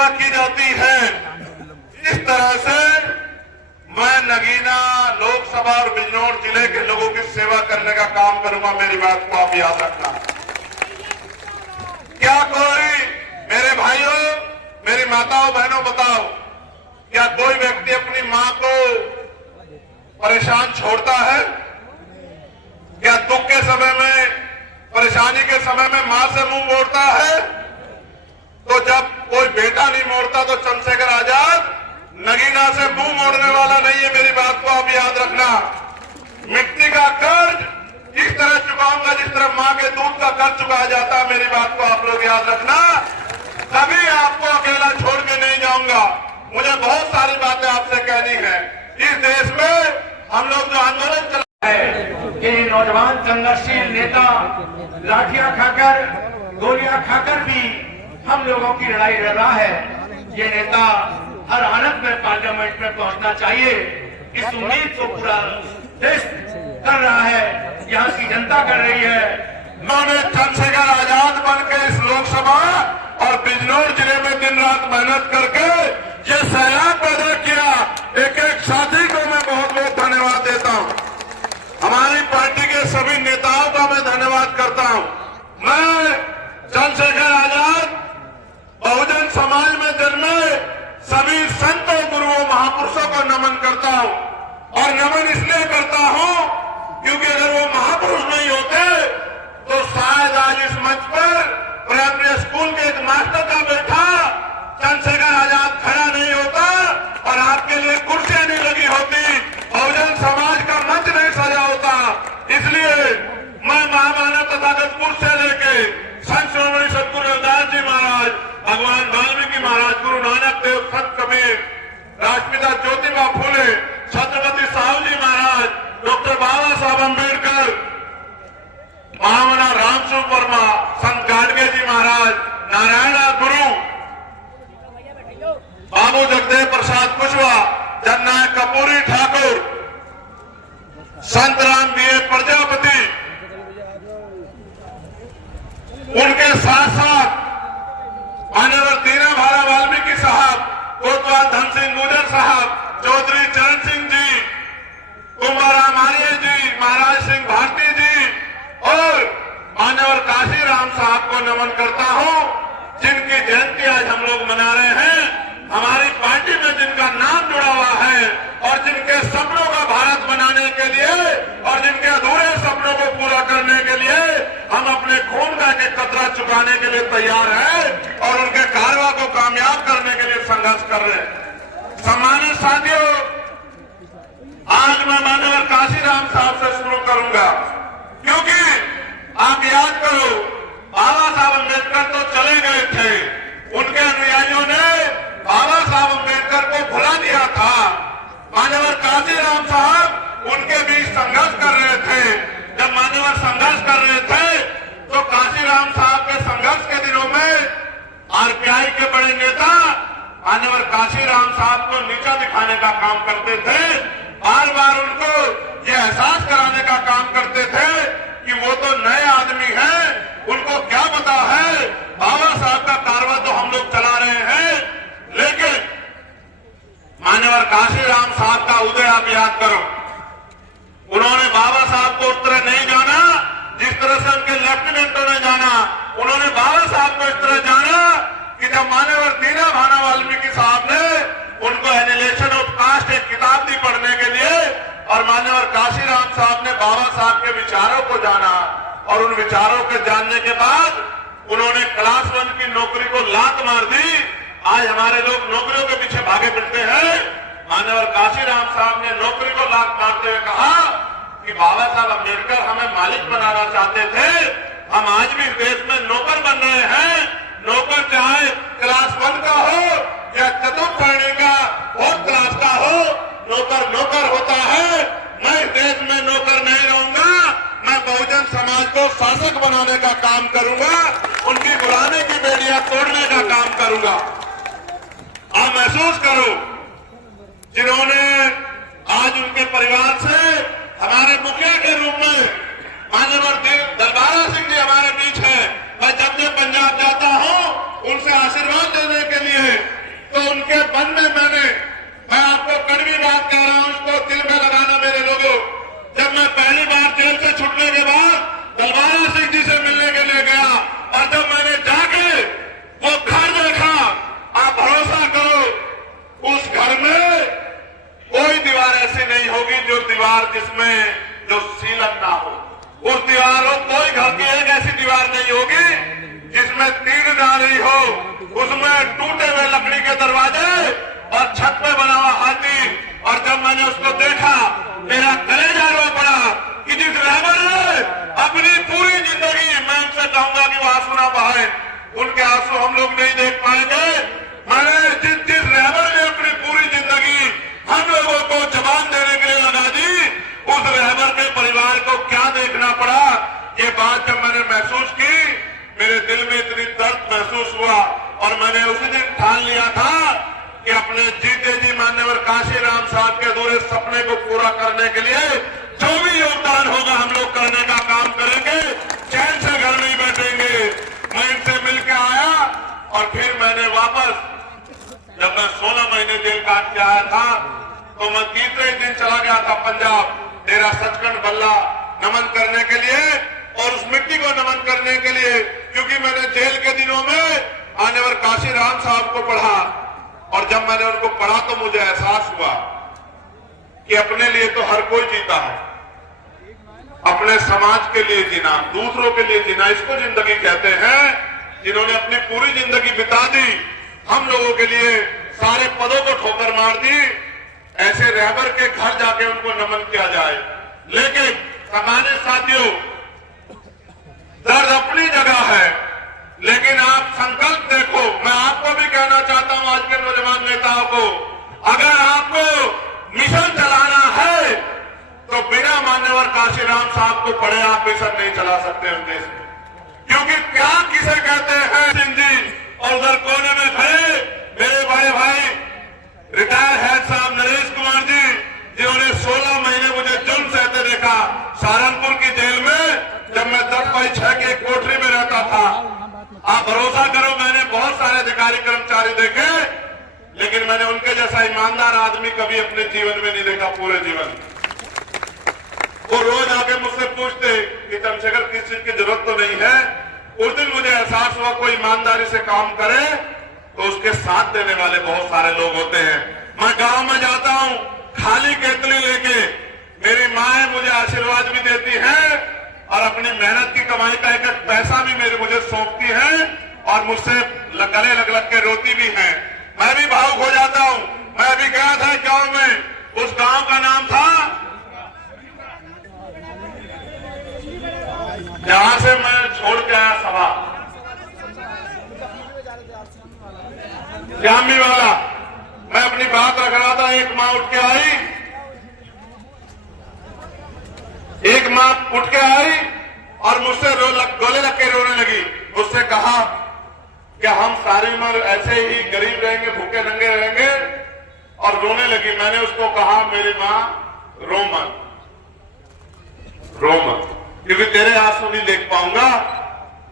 सेवा की जाती है, इस तरह से मैं नगीना, लोकसभा और बिजनौर जिले के लोगों की सेवा करने का काम करूंगा। मेरी बात को आप याद रखना। क्या कोई, मेरे भाइयों, मेरी माताओं बहनों, बताओ, क्या कोई व्यक्ति अपनी मां को परेशान छोड़ता है? क्या दुख के समय में, परेशानी के समय में मां से मुंह मोड़ता है? तो जब कोई बेटा नहीं मोड़ता तो चंद्रशेखर आजाद नगीना से मुंह मोड़ने वाला नहीं है। मेरी बात को आप याद रखना। मिट्टी का कर्ज इस तरह चुकाऊंगा जिस तरह मां के दूध का कर्ज चुकाया जाता है। मेरी बात को आप लोग याद रखना। कभी आपको अकेला छोड़ के नहीं जाऊंगा। मुझे बहुत सारी बातें आपसे कहनी है। इस देश में हम लोग जो आंदोलन चला है, ये नौजवान संघर्षशील नेता लाठियां खाकर, गोलियां खाकर भी हम लोगों की लड़ाई लड़ रहा है। ये नेता हर हालत में पार्लियामेंट में पहुंचना चाहिए। इस उम्मीद को पूरा देश कर रहा है, यहाँ की जनता कर रही है। उन्होंने चंद्रशेखर आजाद बनकर इस लोकसभा और बिजनौर जिले में दिन रात मेहनत करके ये सैलाब पैदा किया। एक एक साथी को मैं बहुत बहुत धन्यवाद देता हूं। हमारी पार्टी के सभी नेताओं का मैं धन्यवाद करता हूं। मैं चंद्रशेखर आजाद बहुजन समाज में जन्मे सभी संतों, गुरुओं, महापुरुषों को नमन करता हूं। और नमन इसलिए करता हूं क्योंकि अगर वो महापुरुष नहीं होते तो शायद आज इस मंच पर प्राइमरी स्कूल के एक मास्टर का बैठा चंद्रशेखर आजाद खड़ा नहीं होता और आपके लिए कुर्सियां नहीं लगी होती, बहुजन समाज का मंच नहीं सजा होता। इसलिए मैं महामानव तथागतपुर से लेके संत श्रोमणी सतगुरु रविदास जी महाराज, भगवान वाल्मीकि महाराज, गुरु नानक देव, संत कबीर, राष्ट्रपिता ज्योतिबा फूले, छत्रपति साहू जी महाराज, डॉक्टर बाबा साहब अम्बेडकर, महामना रामस्वरूप वर्मा, संत गाडगे जी महाराज, नारायणा गुरु, बाबू जगदेव प्रसाद कुशवाहा, जननायक कपूरी ठाकुर, संत राम बीए प्रजापति, उनके साथ साथ मान्यवर दीना भारा वाल्मीकि साहब, कोतवाल धन सिंह गुजर साहब, चौधरी चरण सिंह जी, कुंभाराम आर्य जी, महाराज सिंह भारती जी और मान्यवर काशी राम साहब को नमन करता हूं, जिनकी जयंती आज हम लोग मना रहे हैं। हमारी पार्टी में जिनका नाम जुड़ा हुआ है और जिनके सपनों का भारत बनाने के लिए और जिनके अधूरे सपनों को पूरा करने के लिए हम अपने खून का एक कतरा चुकाने के लिए तैयार हैं और उनके कारवा को कामयाब करने के लिए संघर्ष कर रहे हैं। सम्मानित साथियों, आज मैं मान्यवर काशी राम साहब से शुरू करूंगा, क्योंकि आप याद करो, बाबा साहब अम्बेडकर तो चले गए थे, उनके अनुयायियों ने बाबा साहब अम्बेडकर को भुला दिया था। मान्यवर काशी राम साहब उनके बीच संघर्ष कर रहे थे। जब मान्यवर संघर्ष कर रहे थे तो काशी राम साहब के संघर्ष के दिनों में आरपीआई के बड़े नेता मान्यवर काशी राम साहब को नीचा दिखाने का काम करते थे। बार बार उनको ये एहसास कराने का काम करते थे कि वो तो नए आदमी हैं, उनको क्या पता है, बाबा साहब का कारवा तो हम लोग चला रहे हैं। लेकिन मान्यवर काशी राम साहब का उदय आप याद करो, उन्होंने बाबा साहब को उस तरह नहीं जाना जिस तरह से उनके लेफ्टिनेंटों ने जाना। उन्होंने बाबा साहब को इस तरह जाना कि जब मान्यवर दीना भाना वाल्मीकि साहब ने उनको एनिलेशन ऑफ कास्ट एक किताब दी पढ़ने के लिए और मान्यवर काशी राम साहब ने बाबा साहब के विचारों को जाना और उन विचारों के जानने के बाद उन्होंने क्लास 1 की नौकरी को लात मार दी। आज हमारे लोग नौकरियों के पीछे भागे फिरते हैं। मान्यवर काशी राम साहब ने नौकरी को लात मारते हुए कहा कि बाबा साहब अम्बेडकर हमें मालिक बनाना चाहते थे, हम आज भी देश में नौकर बन रहे हैं। नौकर चाहे क्लास 1 का हो या चतुर्थ का, फोर्थ क्लास का हो, नौकर नौकर होता है। मैं इस देश में नौकर नहीं रहूंगा, मैं बहुजन समाज को शासक बनाने का काम करूंगा, उनकी गुलामी की बेड़ियां तोड़ने का काम करूंगा। आप महसूस करो, जिन्होंने आज उनके परिवार से हमारे मुखिया के रूप में मान्यवर दलबारा सिंह जी हमारे बीच है। मैं जब जब पंजाब जाता हूं उनसे आशीर्वाद देने के लिए के मन में मैं आपको कड़वी बात कह रहा हूं, उसको दिल में लगाना मेरे लोगों। जब मैं पहली बार जेल से छूटने के बाद तलवारा सिंह जी से मिलने के लिए गया और जब मैंने जाके वो घर देखा, आप भरोसा करो उस घर में कोई दीवार ऐसी नहीं होगी जो दीवार जो सीलन ना हो। उस दीवारों कोई घर की एक ऐसी दीवार नहीं होगी जिसमें तीन डाली हो, उसमें टूटे हुए लकड़ी के दरवाजे और छत पे बना हुआ हाथी। और जब मैंने उसको देखा मेरा कलेजा रो पड़ा कि जिस रहबर ने अपनी पूरी जिंदगी, मैं उनसे कहूंगा कि वो आंसू ना बहाए, उनके आंसू हम लोग नहीं देख पाएंगे। मैंने जिस रहबर ने अपनी पूरी जिंदगी हम लोगों को जबान देने के लिए लगा दी, उस रहबर के परिवार को क्या देखना पड़ा। ये बात जब मैंने महसूस की, मेरे दिल में इतनी दर्द महसूस हुआ और मैंने उसी दिन ठान लिया था कि अपने जीते जी मान्यवर काशीराम साहब के अधूरे सपने को पूरा करने के लिए जो भी योगदान होगा हम लोग करने का काम करेंगे, चैन से घर नहीं बैठेंगे। मैं इनसे मिलकर आया और फिर मैंने वापस, जब मैं 16 महीने जेल काट के आया था तो मैं तीसरे दिन चला गया था पंजाब, डेरा सचखंड बल्ला नमन करने के लिए और उस मिट्टी को नमन करने के लिए, क्योंकि मैंने जेल के दिनों में मान्यवर काशीराम साहब को पढ़ा और जब मैंने उनको पढ़ा तो मुझे एहसास हुआ कि अपने लिए तो हर कोई जीता है, अपने समाज के लिए जीना, दूसरों के लिए जीना, इसको जिंदगी कहते हैं। जिन्होंने अपनी पूरी जिंदगी बिता दी हम लोगों के लिए, सारे पदों को ठोकर मार दी, ऐसे रहबर के घर जाके उनको नमन किया जाए। लेकिन समाने साथियों, दर्द अपनी जगह है, लेकिन आप संकल्प देखो। मैं आपको भी कहना चाहता हूं, आज के नौजवान नेताओं को, अगर आपको मिशन चलाना है तो बिना मान्यवर काशीराम साहब को पढ़े आप मिशन नहीं चला सकते उस देश में। क्योंकि क्या किसे कहते हैं सिंह जी, और उधर कोने में खड़े मेरे बड़े भाई रिटायर हेड साहब नरेश कुमार जी, जिन्होंने 16 महीने मुझे जुल्म सहते देखा सहारनपुर की जेल में, जब मैं 10x6 की एक कोठरी में रहता था। आप भरोसा करो, मैंने बहुत सारे अधिकारी कर्मचारी देखे, लेकिन मैंने उनके जैसा ईमानदार आदमी कभी अपने जीवन में नहीं देखा, पूरे जीवन। वो रोज आके मुझसे पूछते कि चंद्रशेखर किस चीज की जरूरत तो नहीं है। उस दिन मुझे एहसास हुआ कोई ईमानदारी से काम करे तो उसके साथ देने वाले बहुत सारे लोग होते हैं। मैं गांव में जाता हूं खाली केतली लेके, मेरी माए मुझे आशीर्वाद भी देती है और अपनी मेहनत की कमाई का एक एक पैसा भी मुझे सौंपती है और मुझसे गले लग के रोती भी है। मैं भी भावुक हो जाता हूं। मैं अभी गया था गांव में, उस गांव का नाम था, जहां से मैं छोड़ के आया सभा, जामी वाला। मैं अपनी बात रख रहा था, एक माँ उठ के आई, एक माँ उठ के आई और मुझसे गले लग के रोने लगी। मुझसे कहा कि हम सारी उम्र ऐसे ही गरीब रहेंगे, भूखे नंगे रहेंगे, और रोने लगी। मैंने उसको कहा मेरी माँ रो मत, क्योंकि तेरे आंसू नहीं देख पाऊंगा।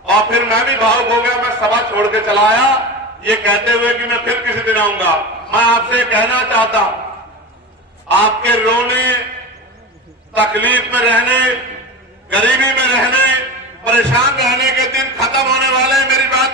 और फिर मैं भी भावुक हो गया, मैं सभा छोड़ के चला आया, ये कहते हुए कि मैं फिर किसी दिन आऊंगा। मैं आपसे कहना चाहता हूं, आपके रोने, तकलीफ में रहने, गरीबी में रहने, परेशान रहने के दिन खत्म होने वाले हैं। मेरी बात